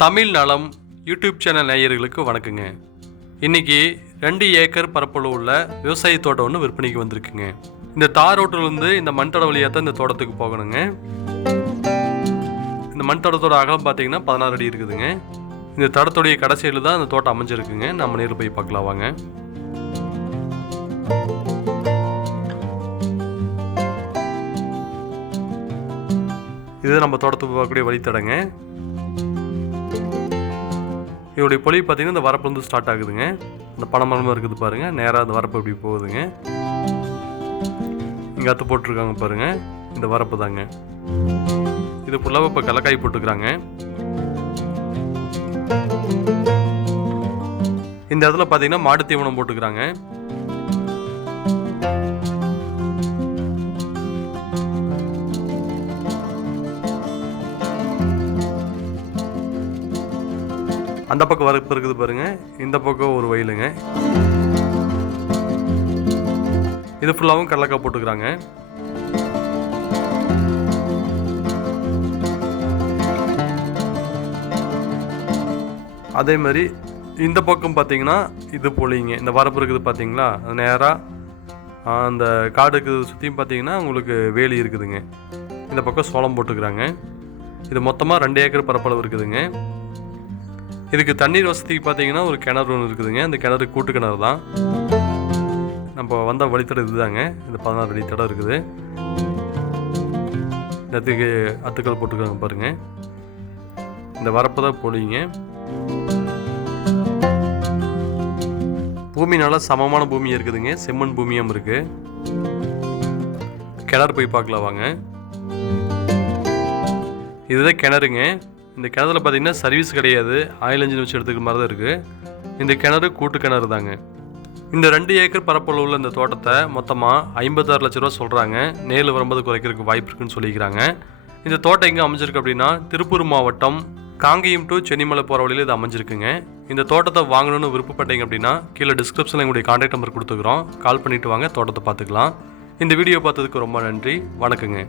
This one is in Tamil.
தமிழ் நலம் யூடியூப் சேனல் நேயர்களுக்கு வணக்கங்க. இன்னைக்கு ரெண்டு ஏக்கர் பரப்பளவு உள்ள விவசாய தோட்டம் ஒன்று விற்பனைக்கு வந்திருக்குங்க. இந்த தார் ரோட்டிலிருந்து இந்த மண் தடம் வழியாக தான் இந்த தோட்டத்துக்கு போகணுங்க. இந்த மண் தடத்தோட அகலம் பார்த்தீங்கன்னா பதினாறு அடி இருக்குதுங்க. இந்த தடத்துடைய கடைசியில் தான் இந்த தோட்டம் அமைஞ்சிருக்குங்க. நம்ம நேரில் போய் பார்க்கலாம் வாங்க. இது நம்ம தோட்டத்துக்கு போகக்கூடிய வழித்தடங்க. இதோடைய பொலிவு பார்த்தீங்கன்னா இந்த வரப்பு வந்து ஸ்டார்ட் ஆகுதுங்க. இந்த பனைமரமாக இருக்குது பாருங்க. நேராக அந்த வரப்பு இப்படி போகுதுங்க. இங்கே அத்து போட்டிருக்காங்க பாருங்க. இந்த வரப்பு தாங்க. இது ஃபுல்லாக இப்போ கலக்காய் போட்டுக்கிறாங்க. இந்த இடத்துல பார்த்தீங்கன்னா மாடு தீவனம் போட்டுக்கிறாங்க. அந்த பக்கம் வரப்பு இருக்குது பாருங்க. இந்த பக்கம் ஒரு வயலுங்க. இது ஃபுல்லாகவும் கடலக்காய் போட்டுக்கிறாங்க. அதே மாதிரி இந்த பக்கம் பார்த்தீங்கன்னா இது போலிங்க. இந்த வரப்பு இருக்குது பார்த்தீங்களா அது நேராக அந்த காடுக்கு சுற்றியும் பார்த்தீங்கன்னா உங்களுக்கு வேலி இருக்குதுங்க. இந்த பக்கம் சோளம் போட்டுக்கிறாங்க. இது மொத்தமாக ரெண்டு ஏக்கர் பரப்பளவு இருக்குதுங்க. இதுக்கு தண்ணீர் வசதிக்கு பார்த்தீங்கன்னா ஒரு கிணறு ஒன்று இருக்குதுங்க. அந்த கிணறு கூட்டு கிணறு தான். நம்ம வந்த வழித்தடம் இதுதாங்க. இந்த பதினாறு அடி தடம் இருக்குது. இந்த இடத்துக்கு அத்துக்கள் போட்டுருக்காங்க பாருங்க. இந்த வரப்பு தான் போலிங்க. பூமி நல்லா சமமான பூமி இருக்குதுங்க. செம்மண் பூமியும் இருக்கு. கிணறு போய் பார்க்கலாம் வாங்க. இதுதான் கிணறுங்க. இந்த கிணத்துல பார்த்தீங்கன்னா சர்வீஸ் கிடையாது. ஆயில் இன்ஜின் வச்சு எடுத்துக்கிற மாதிரி தான் இருக்குது இந்த கிணறு கூட்டு கிணறு தாங்க. இந்த ரெண்டு ஏக்கர் பரப்பளவு உள்ள இந்த தோட்டத்தை மொத்தமாக ஐம்பத்தாறு லட்ச ரூபா சொல்கிறாங்க நேரில் வரும்போது குறைக்கிறதுக்கு வாய்ப்பு இருக்குன்னு சொல்லிக்கிறாங்க. இந்த தோட்டம் எங்கே அமைஞ்சிருக்கு அப்படின்னா திருப்பூர் மாவட்டம் காங்கேயம் டு சென்னிமலை போகிற வழியில் இது அமைஞ்சிருக்குங்க. இந்த தோட்டத்தை வாங்கணும்னு விருப்பப்பட்டீங்க அப்படின்னா கீழே டிஸ்கிரிப்ஷனில் எங்களுடைய கான்டாக்ட் நம்பர் கொடுத்துக்கிறோம். கால் பண்ணிவிட்டு வாங்க தோட்டத்தை பார்த்துக்கலாம். இந்த வீடியோ பார்த்ததுக்கு ரொம்ப நன்றி. வணக்கங்க.